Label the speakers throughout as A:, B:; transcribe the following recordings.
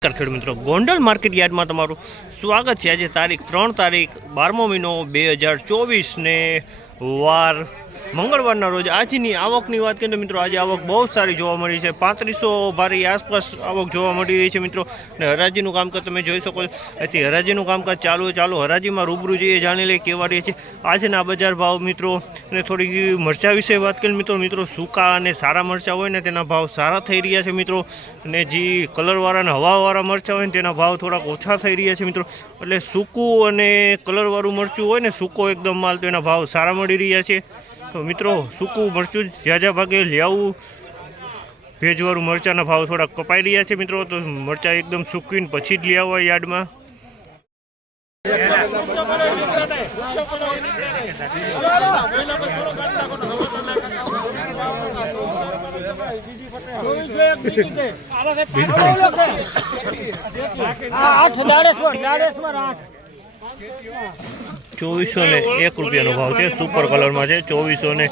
A: ખેડૂત મિત્રો, ગોંડલ માર્કેટ યાર્ડમાં તમારું સ્વાગત છે. આજે તારીખ ત્રણ તારીખ બારમો મહિનો બે હજાર ચોવીસને વાર. મંગળવારના રોજ આજની આવકની વાત કરીએ તો મિત્રો, આજે આવક બહુ સારી જોવા મળી છે. પાંત્રીસો ભારી આસપાસ આવક જોવા મળી રહી છે મિત્રો. અને હરાજીનું કામકાજ તમે જોઈ શકો છો. એથી હરાજીનું કામકાજ ચાલુ ચાલુ હરાજીમાં રૂબરૂ જઈએ, જાણી લઈએ કેવા રહે છે. આજના બજાર ભાવ મિત્રો, અને થોડીક મરચા વિશે વાત કરીએ મિત્રો. મિત્રો, સૂકા અને સારા મરચા હોય ને તેના ભાવ સારા થઈ રહ્યા છે મિત્રો. અને જે કલરવાળા અને હવાવાળા મરચાં હોય ને તેના ભાવ થોડાક ઓછા થઈ રહ્યા છે મિત્રો. એટલે સૂકું અને કલરવાળું મરચું હોય ને, સૂકો એકદમ માલ તો એના ભાવ સારા મળી રહ્યા છે. તો મિત્રો, સૂકું મરચું જ્યાં ભાગે લેવું. ભેજવાળું મરચાંના ભાવ થોડાક કપાઈ રહ્યા છે મિત્રો, તો મરચાં એકદમ સૂકવીને પછી જ લઈ આવવા યાર્ડમાં. ચોવીસો ને એક રૂપિયાનો ભાવ છે સુપર કલરમાં છે. ચોવીસો ને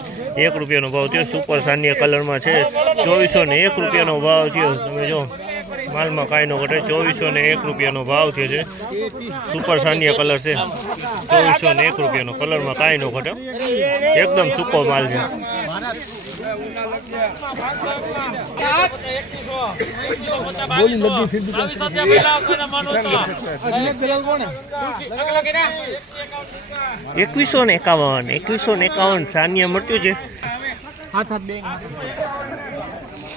A: એક રૂપિયાનો ભાવ છે સુપર સાન્ય કલરમાં છે. ચોવીસો ને એક રૂપિયાનો ભાવ થયો. તમે જો માલમાં કાંઈ ન ઘટે. ચોવીસો ને એક રૂપિયાનો ભાવ થયો છે. સુપર સાન્ય કલર છે. ચોવીસો ને એક રૂપિયાનો કલરમાં કાંઈ ન ઘટે. એકદમ સૂકો માલ છે. એકવીસો ને એકાવન એકવીસો ને એકાવન સાનિયા મરચું છે.
B: હાથ હાથ બે.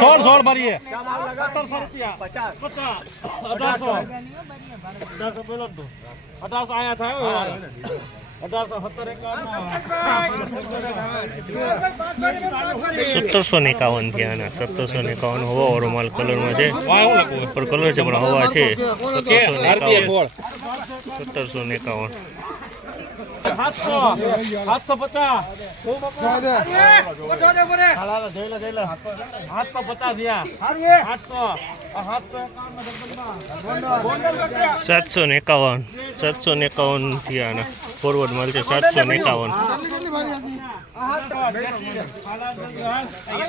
B: સોળ સોળ ભરીએ. અઢારસો અઢારસો પેલો. અઢારસો અહીંયા થાય
A: સત્તરસો ને એકાવન થયા આના સત્તરસો ને એકાવન હોવા વાળો માલ કલરમાં છે. ઉપર કલર છે પણ હવા છે. સત્તરસો ને એકાવન સત્તરસો એકાવન.
B: સાતસો પચાસ સાતસો
A: ને એકાવન, સાતસો ને એકાવન થયા ફોરવર્ડ મળશે સાતસો ને એકાવન.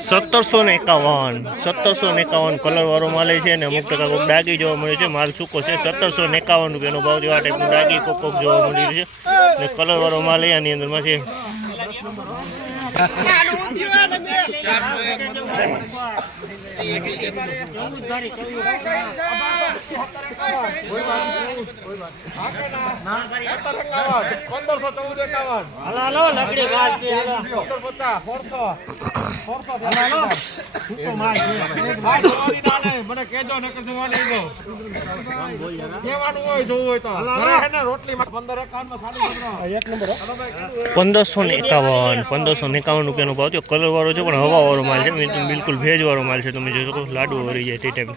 A: સત્તરસો ને એકાવન, સત્તરસો ને એકાવન કલર વાળો માલ છે ને અમુક ટકા કોઈક ડાગી જોવા મળે છે. માલ સૂકો છે. સત્તરસો ને એકાવન રૂપિયાનો ભાવ આ ટાઈપનું ડાગી કોક કોક જોવા મળી છે. ને કલર વાળો માલ એની અંદરમાં છે.
B: પંદરસો ચૌદ એકાવન હલો લકડી ગાજ છે પચાસ સોળસો સોળસો
A: પંદરસો ને પંદરસો ને એકાવન રૂપિયાનો ભાવ છે કલર વાળો છે પણ હવા વાળો માલ છે. બિલકુલ ભેજ વાળો માલ છે. તમે જોઈ શકો, લાડુ વળી જાય, તે ટાઈપ